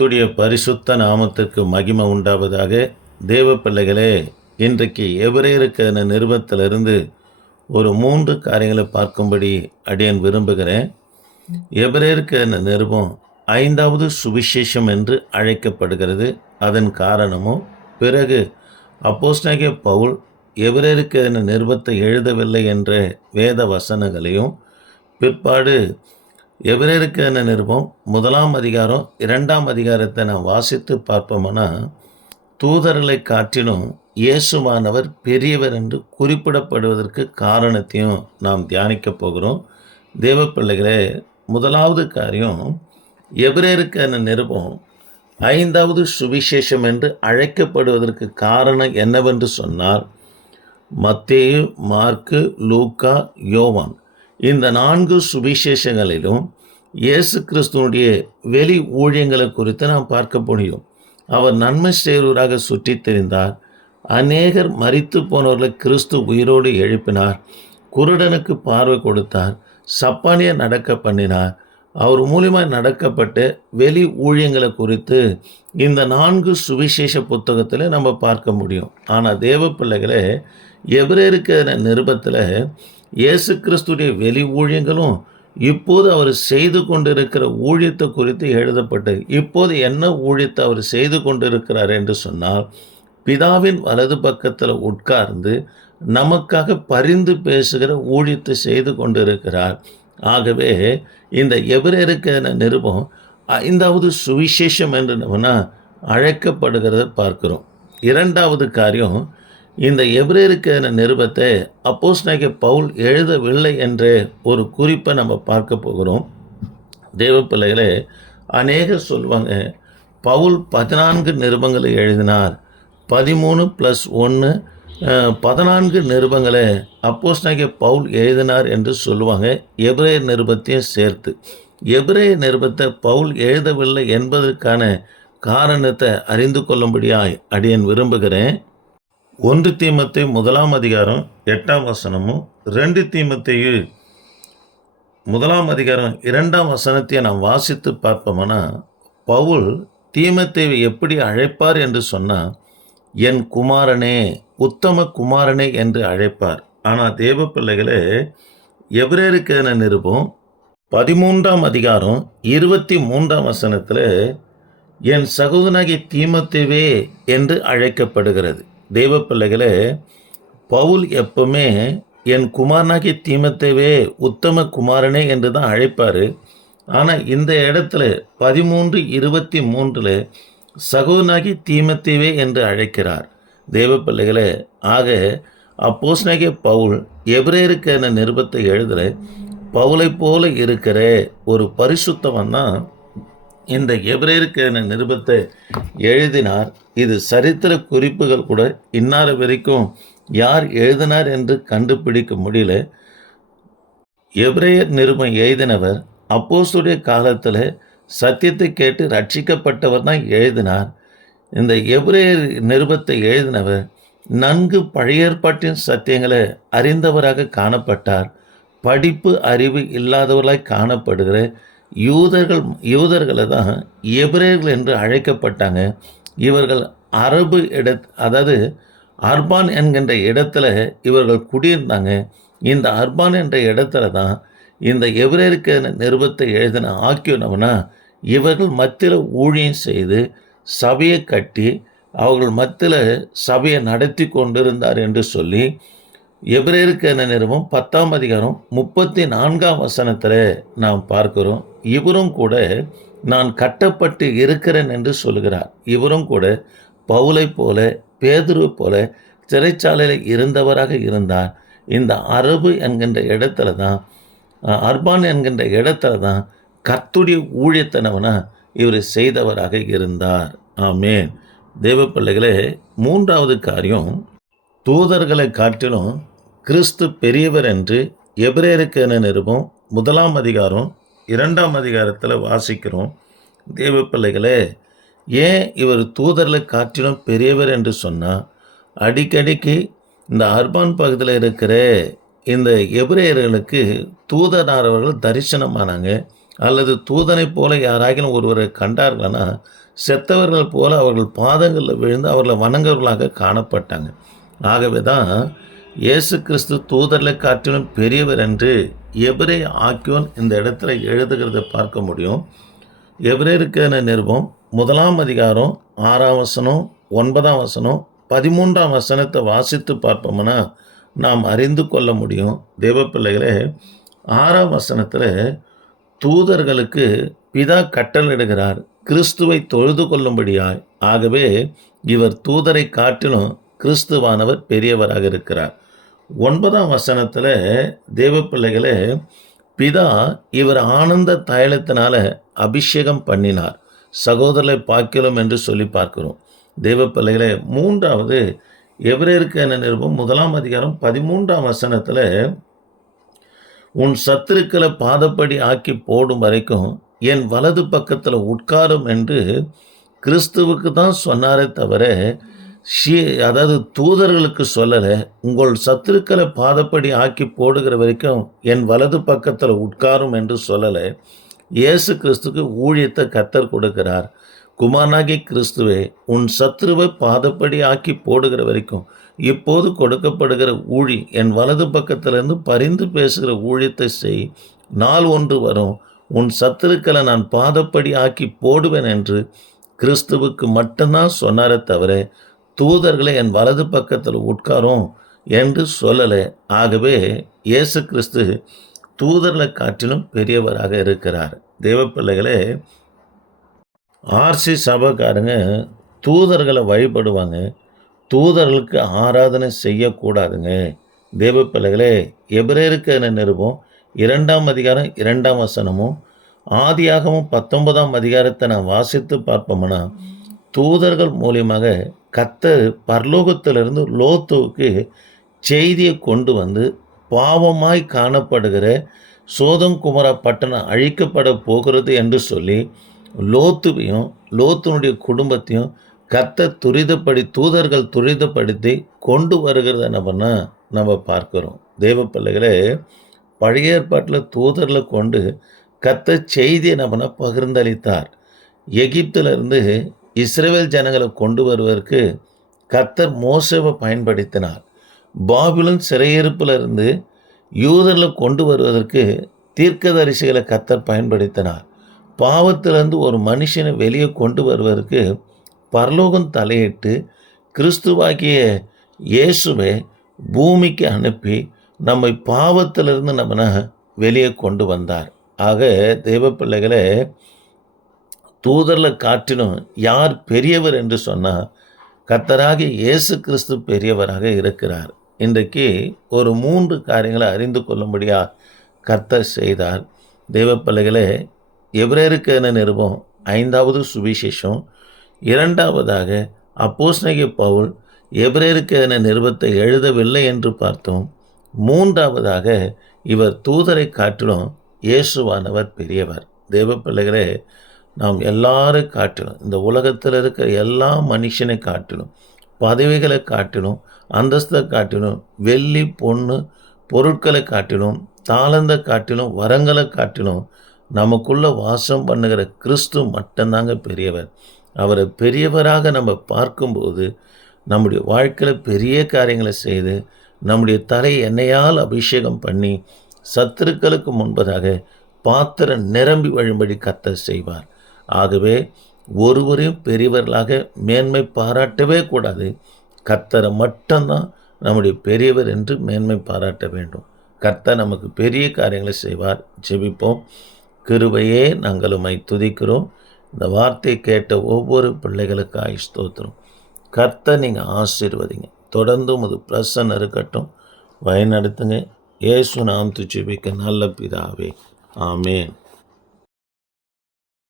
கர்த்துடைய பரிசுத்த நாமத்திற்கு மகிமை உண்டாவதாக தேவ பிள்ளைகளே இன்றைக்கு எவரேருக்கான நிருபத்திலிருந்து ஒரு மூன்று காரியங்களை பார்க்கும்படி அடியன் விரும்புகிறேன். எபிரேயருக்கான நிருபம் ஐந்தாவது சுவிசேஷம் என்று அழைக்கப்படுகிறது. அதன் காரணமும் பிறகு அப்போஸ்தலனாகிய பவுல் எபிரேயருக்கான நிருபத்தை எழுதவில்லை என்ற வேத வசனங்களையும் பிற்பாடு எபிரேயருக்கான நிருபம்? முதலாம் அதிகாரம் இரண்டாம் அதிகாரத்தை நான் வாசித்து பார்ப்போம்னா தூதர்களை காட்டிலும் இயேசுவானவர் பெரியவர் என்று குறிப்பிடப்படுவதற்கு காரணத்தையும் நாம் தியானிக்க போகிறோம். தேவ பிள்ளைகளே முதலாவது காரியம் எபிரேயருக்கான நிருபம்? ஐந்தாவது சுவிசேஷம் என்று அழைக்கப்படுவதற்கு காரணம் என்னவென்று சொன்னால் மத்தேயு மார்க்கு லூக்கா யோவான். இந்த நான்கு சுவிசேஷங்களிலும் இயேசு கிறிஸ்துவனுடைய வெளி ஊழியங்களை குறித்து நாம் பார்க்க முடியும் அவர் நன்மை செய்வராக சுற்றித் தெரிந்தார் அநேகர் மறித்து போனவர்களை கிறிஸ்து உயிரோடு எழுப்பினார். குருடனுக்கு பார்வை கொடுத்தார். சப்பானியை நடக்க பண்ணினார். அவர் மூலியமாக நடக்கப்பட்ட வெளி ஊழியங்களை குறித்து இந்த நான்கு சுவிசேஷ புத்தகத்தில் நம்ம பார்க்க முடியும். ஆனால் தேவ பிள்ளைகளே இருக்கிற நிருபத்தில் இயேசு கிறிஸ்துடைய வெளி ஊழியங்களும் இப்போது அவர் செய்து கொண்டிருக்கிற ஊழியத்தை குறித்து எழுதப்பட்டது இப்போது என்ன ஊழியத்தை அவர் செய்து கொண்டிருக்கிறார் என்று சொன்னால் பிதாவின் வலது பக்கத்தில் உட்கார்ந்து நமக்காக பரிந்து பேசுகிற ஊழியத்தை செய்து கொண்டிருக்கிறார். ஆகவே இந்த எபிரேருக்கான நிருபம் ஐந்தாவது சுவிசேஷம் என்று நம்ம அழைக்கப்படுகிறத பார்க்கிறோம். இரண்டாவது காரியம் இந்த எபிரேருக்கான நிருபத்தை அப்போஸ் பவுல் எழுதவில்லை என்ற ஒரு குறிப்பை நம்ம பார்க்க போகிறோம். தேவ பிள்ளைகளே அநேகர் சொல்லுவாங்க பவுல் பதினான்கு நிருபங்களை எழுதினார். பதிமூணு ப்ளஸ் ஒன்று பதினான்கு நிருபங்களை அப்போஸ் பவுல் எழுதினார் என்று சொல்லுவாங்க எபிரேயர் நிருபத்தையும் சேர்த்து. எபிரேயர் நிருபத்தை பவுல் எழுதவில்லை என்பதற்கான காரணத்தை அறிந்து கொள்ளும்படியாய் அடியன் விரும்புகிறேன். ஒன்று தீமத்தை முதலாம் அதிகாரம் எட்டாம் வசனமும் ரெண்டு தீமத்தையு முதலாம் அதிகாரம் இரண்டாம் வசனத்தை நாம் வாசித்து பார்ப்போம்னா பவுல் தீமத்தேவை எப்படி அழைப்பார் என்று சொன்னால் என் குமாரனே உத்தம குமாரனே என்று அழைப்பார். ஆனால் தேவ பிள்ளைகளே எபிரேருக்கான நிருபம்? பதிமூன்றாம் அதிகாரம் இருபத்தி மூன்றாம் வசனத்தில் என் சகோதரனாகி தீமத்தேவே என்று அழைக்கப்படுகிறது. தேவ பிள்ளைகளே பவுல் எப்பவுமே என் குமாரனாகி தீமத்தேவே உத்தம குமாரனே என்று தான் அழைப்பார். ஆனால் இந்த இடத்துல பதிமூன்று இருபத்தி மூன்றில் சகோதரனாகி தீமத்தேவே என்று அழைக்கிறார். தேவ பிள்ளைகளே ஆக அப்போஸ்னாகிய பவுல் எபிரேயருக்கான நிருபத்தை எழுதலை பவுலை போல இருக்கிற ஒரு பரிசுத்தவன் தான் இந்த எபிரேயருக்கான நிருபத்தை எழுதினார். இது சரித்திர குறிப்புகள் கூட இன்னார வரைக்கும் யார் எழுதினார் என்று கண்டுபிடிக்க முடியல. எபிரேயர் நிருபம் எழுதினவர் அப்போசுடைய காலத்தில் சத்தியத்தை கேட்டு ரட்சிக்கப்பட்டவர் தான் எழுதினார். இந்த எபிரேயர் நிருபத்தை எழுதினவர் நன்கு பழையற்பாட்டின் சத்தியங்களை அறிந்தவராக காணப்பட்டார். படிப்பு அறிவு இல்லாதவர்களாய் காணப்படுகிற யூதர்கள் யூதர்களை தான் எபிரேயர்கள் என்று அழைக்கப்பட்டாங்க. இவர்கள் அரபு இட அதாவது அர்பான் என்கின்ற இடத்துல இவர்கள் குடியிருந்தாங்க. இந்த அர்பான் என்ற இடத்துல தான் இந்த எபிரேயருக்கு நிருபத்தை எழுதின ஆக்கியோனவனா இவர்கள் மத்தியில் ஊழியம் செய்து சபையை கட்டி அவர்கள் மத்தியில் சபையை நடத்தி கொண்டிருந்தார் என்று சொல்லி எபிரேயருக்கான நிறுவம் பத்தாம் அதிகாரம் முப்பத்தி நான்காம் வசனத்தில் நாம் பார்க்கிறோம். இவரும் கூட நான் கட்டப்பட்டு இருக்கிறேன் என்று சொல்கிறார் இவரும் கூட பவுலை போல பேதுரு போல சிறைச்சாலையில் இருந்தவராக இருந்தார். இந்த அரபு என்கின்ற இடத்துல தான் அர்பான் என்கின்ற இடத்துல தான் கத்துடைய ஊழியத்தனவனா இவர் செய்தவராக இருந்தார். ஆமேன். தேவ பிள்ளைகளே மூன்றாவது காரியம் தூதர்களை காட்டிலும் கிறிஸ்து பெரியவர் என்று எபிரேயருக்கான நிருபம்? முதலாம் அதிகாரம் இரண்டாம் அதிகாரத்தில் வாசிக்கிறோம். தேவ பிள்ளைகளே ஏன் இவர் தூதர்களை காட்டிலும் பெரியவர் என்று சொன்னால் அடிக்கடிக்கு இந்த அர்பான் பகுதியில் இருக்கிற இந்த எபிரேயர்களுக்கு தூதனாரவர்கள் தரிசனமானாங்க. அல்லது தூதனைப் போல யாராகிலும் ஒருவரை கண்டார்கள்னா? செத்தவர்கள் போல அவர்கள் பாதங்களில் விழுந்து அவர்களை வணங்கவர்களாக காணப்பட்டாங்க. ஆகவே தான் இயேசு கிறிஸ்து தூதர்களை காட்டிலும் பெரியவர் என்று எபிரே ஆக்கியோன் இந்த இடத்துல எழுதுகிறத பார்க்க முடியும். எபிரேருக்கான நிருபம்? முதலாம் அதிகாரம் ஆறாம் வசனம் ஒன்பதாம் வசனம் பதிமூன்றாம் வசனத்தை வாசித்து பார்ப்போம்னா நாம் அறிந்து கொள்ள முடியும். தேவ பிள்ளைகளே ஆறாம் வசனத்தில் தூதர்களுக்கு பிதா கட்டளிடுகிறார் கிறிஸ்துவை தொழுது கொள்ளும்படியாய். ஆகவே இவர் தூதரை காட்டிலும் கிறிஸ்துவானவர் பெரியவராக இருக்கிறார். ஒன்பதாம் வசனத்தில் தேவ பிள்ளைகளே பிதா இவர் ஆனந்த தைலத்தினால அபிஷேகம் பண்ணினார். சகோதரரை பார்க்கிறோம் என்று சொல்லி பார்க்கிறோம். தேவ பிள்ளைகளே மூன்றாவது எவரேருக்கு என நிருபம்? முதலாம் அதிகாரம் பதிமூன்றாம் வசனத்தில் உன் சத்துருக்களை பாதப்படி ஆக்கி போடும் வரைக்கும் என் வலது பக்கத்தில் உட்காரும் என்று கிறிஸ்துவுக்கு தான் சொன்னாரே தவிர ஷீ அதாவது தூதர்களுக்கு சொல்லலை உங்கள் சத்துருக்களை பாதப்படி ஆக்கி போடுகிற வரைக்கும் என் வலது பக்கத்தில் உட்காரும் என்று சொல்லலை. இயேசு கிறிஸ்துக்கு ஊழியத்தை கத்தர் கொடுக்கிறார். குமாரனாகி கிறிஸ்துவே உன் சத்ருவை பாதப்படி ஆக்கி போடுகிற வரைக்கும் இப்போது கொடுக்கப்படுகிற ஊழி என் வலது பக்கத்திலிருந்து பரிந்து பேசுகிற ஊழியத்தை செய். நாள் ஒன்று வரும் உன் சத்துருக்களை நான் பாதப்படி ஆக்கி போடுவேன் என்று கிறிஸ்துவுக்கு மட்டும்தான் சொன்னாரே தவிர தூதர்களை என் வலது பக்கத்தில் உட்காரும் என்று சொல்லலை. ஆகவே இயேசு கிறிஸ்து தூதர்களை காட்டிலும் பெரியவராக இருக்கிறார். தேவப்பிள்ளைகளே ஆர்சி சபைக்காரங்க தூதர்களை வழிபடுவாங்க. தூதர்களுக்கு ஆராதனை செய்யக்கூடாதுங்க. தேவப்பிள்ளைகளே எபிரேருக்கு என நிருபம்? இரண்டாம் அதிகாரம் இரண்டாம் வசனமும் ஆதியாகவும் பத்தொன்பதாம் அதிகாரத்தை நான் வாசித்து பார்ப்போம்னா தூதர்கள் மூலியமாக கத்தர் பரலோகத்திலிருந்து லோத்துவுக்கு செய்தியை கொண்டு வந்து பாவமாய் காணப்படுகிற சோதங்குமர பட்டணம் அழிக்கப்பட போகிறது என்று சொல்லி லோத்துவையும் லோத்துனுடைய குடும்பத்தையும் கத்த துரிதப்படி தூதர்கள் துரிதப்படுத்தி கொண்டு வருகிறத நம்ம நம்ம பார்க்குறோம். தேவ பிள்ளைகளே பழைய ஏற்பாட்டில் தூதர்களை கொண்டு கத்த செய்தியை நம்ம பகிர்ந்தளித்தார். எகிப்திலிருந்து இஸ்ரேல் ஜனங்களை கொண்டு வருவதற்கு கத்தர் மோசவை பயன்படுத்தினார். பாபிலன் சிறையிருப்பிலிருந்து யூதர்களை கொண்டு வருவதற்கு தீர்க்கதரிசிகளை கத்தர் பயன்படுத்தினார். பாவத்திலிருந்து ஒரு மனுஷனை வெளியே கொண்டு வருவதற்கு பரலோகம் தலையிட்டு கிறிஸ்துவாக்கிய இயேசுவை பூமிக்கு அனுப்பி நம்மை பாவத்திலிருந்து நம்ம வெளியே கொண்டு வந்தார். ஆக தெய்வ பிள்ளைகளை தூதரில் காட்டிலும் யார் பெரியவர் என்று சொன்னால் கத்தராகி இயேசு கிறிஸ்து பெரியவராக இருக்கிறார். இன்றைக்கு ஒரு மூன்று காரியங்களை அறிந்து கொள்ளும்படியாக கர்த்தர் செய்தார். தெய்வ எவ்வரேருக்கு எவரேருக்கு என நிருபம்? ஐந்தாவது சுவிசேஷம். இரண்டாவதாக அப்போஸ்னகி பவுல் எவ்வரேருக்கு என நிருபத்தை எழுதவில்லை என்று பார்த்தோம். மூன்றாவதாக இவர் தூதரை காட்டிலும் இயேசுவானவர் பெரியவர். தேவ பிள்ளைகளே நாம் எல்லாரும் காட்டிலும் இந்த உலகத்தில் இருக்கிற எல்லா மனுஷனை காட்டிலும் பதவிகளை காட்டிலும் அந்தஸ்தை காட்டிலும் வெள்ளி பொண்ணு பொருட்களை காட்டிலும் தாளந்தை காட்டிலும் வரங்களை காட்டிலும் நமக்குள்ளே வாசம் பண்ணுகிற கிறிஸ்து மட்டும்தாங்க பெரியவர். அவரை பெரியவராக நம்ம பார்க்கும்போது நம்முடைய வாழ்க்கையில் பெரிய காரியங்களை செய்து நம்முடைய தலை எண்ணெயால் அபிஷேகம் பண்ணி சத்துருக்களுக்கு முன்பதாக பாத்திரம் நிரம்பி வழும்படி கத்த செய்வார். ஆகவே ஒருவரையும் பெரியவர்களாக மேன்மை பாராட்டவே கூடாது. கத்தரை மட்டும்தான் நம்முடைய பெரியவர் என்று மேன்மை பாராட்ட வேண்டும். கர்த்தர் நமக்கு பெரிய காரியங்களை செய்வார். ஜெபிப்போம். கிருபையே நாங்கள் உம்மை துதிக்கிறோம். இந்த வார்த்தை கேட்ட ஒவ்வொரு பிள்ளைகளுக்காக ஸ்தோத்திரம். கர்த்தர் நீங்கள் ஆசீர்வதிங்க. தொடர்ந்து உமது பிரசன் இருக்கட்டும். வழிநடத்துங்க. இயேசு நாம் துச்சிபிக்க நல்ல பிதாவே. ஆமேன்.